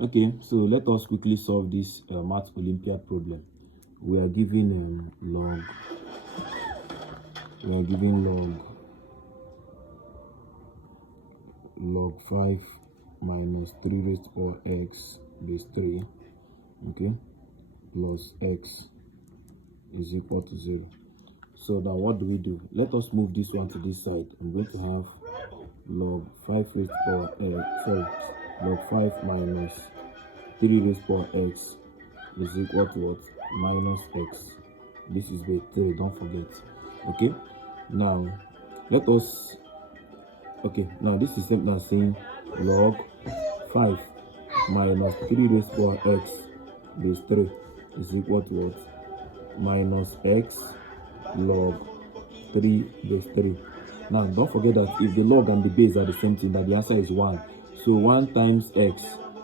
Okay, so let us quickly solve this math Olympiad problem. We are given log 5 minus 3 raised to power x base 3, okay, plus x is equal to 0. So now what do? Let us move this one to this side. I'm going to have log 5 raised to power log 5 minus 3 raised to power x is equal to what? Minus x. This is base 3, don't forget. Okay, now let us, okay, now this is simple as saying log 5 minus 3 raised to power x base 3 is equal to what? Minus x log 3 base 3. Now don't forget that if the log and the base are the same thing, that the answer is 1. So 1 times x,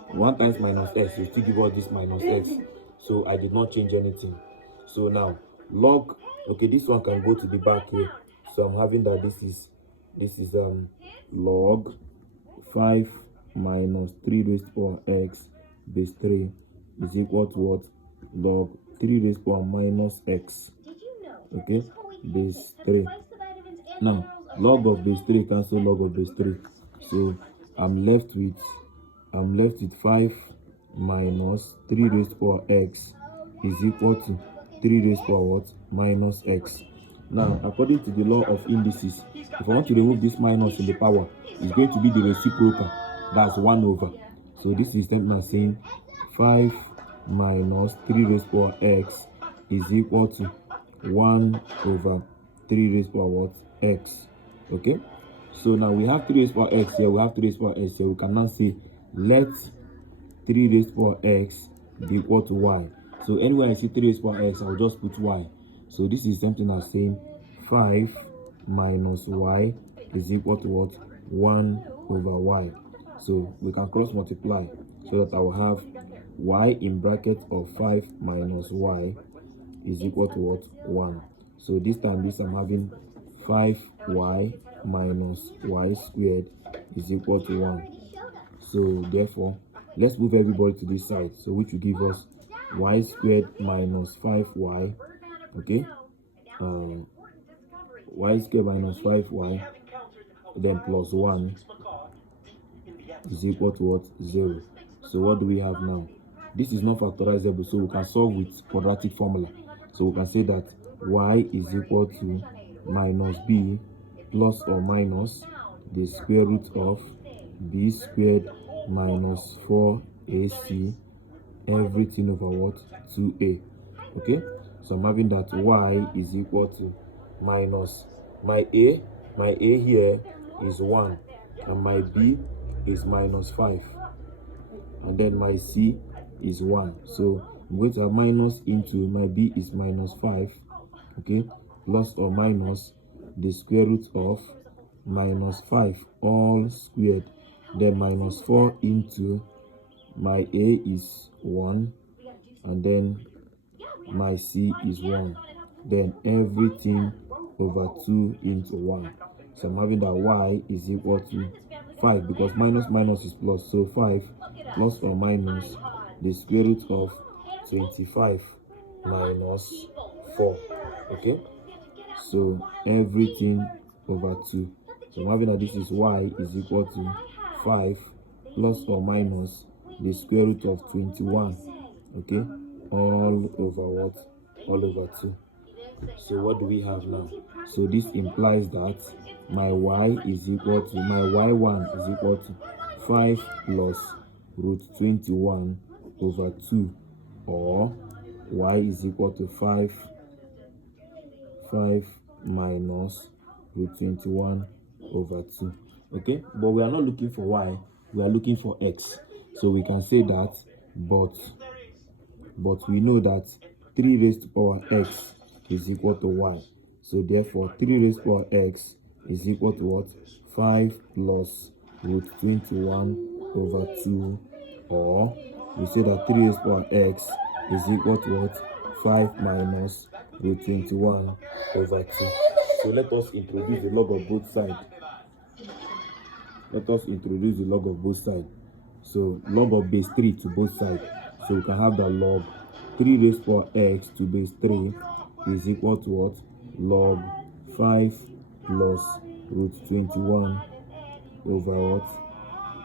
1 times minus x will still give us this minus x. So I did not change anything. So now log, okay, this one can go to the back here. So I'm having that this is log 5 minus 3 raised to power x base 3 is equal to what? Log 3 raised to power minus x, okay, base 3. Now log of base 3 cancel log of base 3, so I'm left with 5 minus 3 raised to power x is equal to 3 raised to power what? Minus x. Now according to the law of indices, if I want to remove this minus in the power, it's going to be the reciprocal, that's 1 over. So this is simply saying 5 minus 3 raised to power x is equal to 1 over 3 raised to power what? X. Okay, so now we have 3 raised to power x here, we have 3 raised to power x here. We can now say let 3 raised to power x be equal to y. So anywhere I see 3 raised to power x, I'll just put y. So this is something as saying 5 minus y is equal to what? 1 over y. So we can cross multiply so that I will have y in bracket of 5 minus y is equal to what? 1. So this time I'm having 5y minus y squared is equal to 1. So therefore let's move everybody to this side, so which will give us y squared minus 5y, okay, y squared minus 5y then plus 1 is equal to what? 0. So what do we have now? This is not factorizable, so we can solve with quadratic formula. So we can say that y is equal to minus b plus or minus the square root of b squared minus 4ac everything over what? 2a. Okay, so I'm having that y is equal to minus my a here is 1 and my b is minus 5 and then my c is 1. So I'm going to have minus into my b is minus 5, okay, plus or minus the square root of minus 5 all squared, then minus 4 into my a is 1 and then my c is 1, then everything over 2 into 1. So I'm having that y is equal to 5 because minus is plus, so 5 plus or minus the square root of 25 minus 4, okay, so everything over 2. So I'm having that this is y is equal to 5 plus or minus the square root of 21, okay, all over what? All over 2. So what do we have now? So this implies that my y is equal to, my y1 is equal to 5 plus root 21 over 2, or y is equal to 5 minus root 21 over 2. Okay, but we are not looking for y, we are looking for x. So we can say that, but we know that 3 raised to power x is equal to y. So therefore 3 raised to power x is equal to what? 5 plus root 21 over 2, or we say that 3 raised to power x is equal to what? 5 minus root 21 over 2. So let us introduce the log of both sides. So log of base 3 to both sides. So we can have that log 3 raised to power x to base 3 is equal to what? Log 5 plus root 21 over what?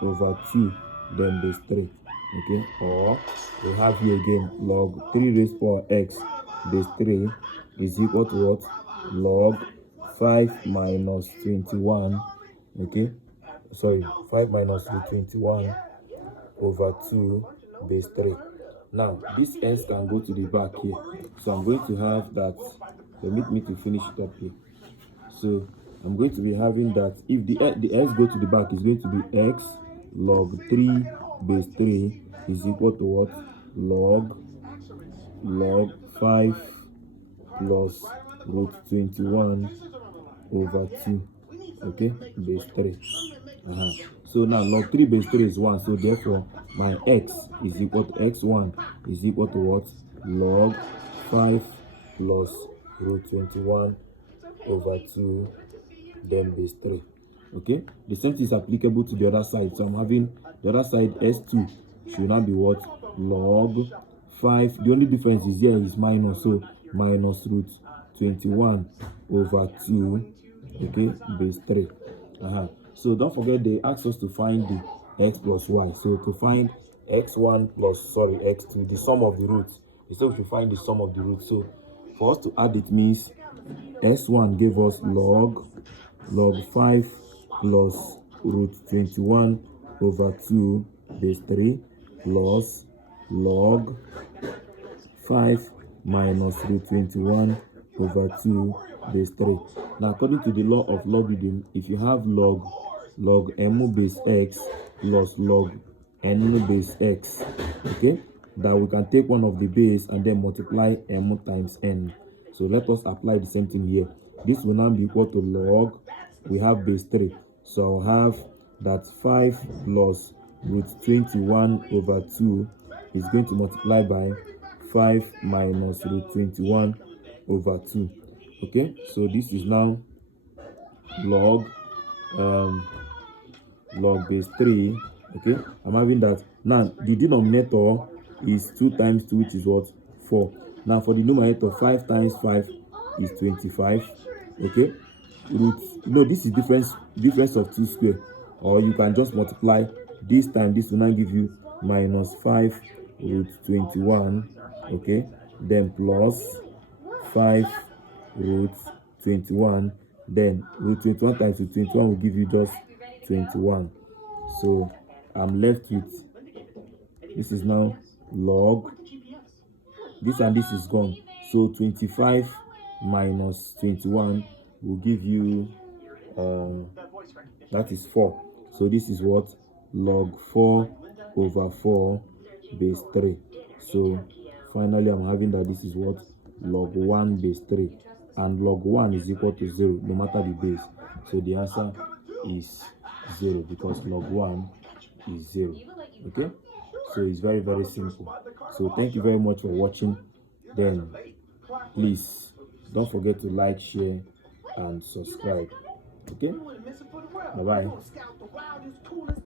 Over 2 then base 3. Okay, or we have here again log 3 raised to power x base 3 is equal to what? Log 5 minus 21. Okay, sorry, 5 minus root 21 over 2 base 3. Now this s can go to the back here, so I'm going to have that. Permit me to finish it up here. So I'm going to be having that if the s go to the back, is going to be x log 3 base 3 is equal to what? Log 5 plus root 21 over 2, okay, base 3. So now log 3 base 3 is 1, so therefore my x is equal to x1 is equal to what? Log 5 plus root 21 over 2 then base 3. Okay, the same thing is applicable to the other side, so I'm having the other side s2 should now be what? Log 5. The only difference is here is minus, so minus root 21 over 2, okay, base 3. So don't forget they asked us to find the x plus y. So to find x1 plus x2, the sum of the roots, they said we should find the sum of the roots. So for us to add it means s1 gave us log 5 plus root 21 over 2 base 3 plus log 5 minus root 21 over 2 base 3. Now according to the law of logarithm, if you have log m base x plus log n base x, okay, that we can take one of the base and then multiply m times n. So let us apply the same thing here. This will now be equal to log, we have base 3, so I'll have that 5 plus root 21 over 2 is going to multiply by 5 minus root 21 over 2. Okay, so this is now log base 3. Okay, I'm having that. Now the denominator is 2 times 2, which is what? 4. Now for the numerator, 5 times 5 is 25. Okay, this is difference of 2 square, or you can just multiply this time. This will now give you minus 5 root 21, okay, then plus 5 root 21, then root 21 times root 21 will give you just 21. So I'm left with, this is now log, this and this is gone, so 25 minus 21 will give you that is 4. So this is what? Log 4 over 4 base 3. So finally I'm having that this is what? Log 1 base 3, and log 1 is equal to 0 no matter the base. So the answer is 0 because log 1 is 0. Okay, so it's very, very simple. So thank you very much for watching. Then please don't forget to like, share and subscribe. Okay, bye bye.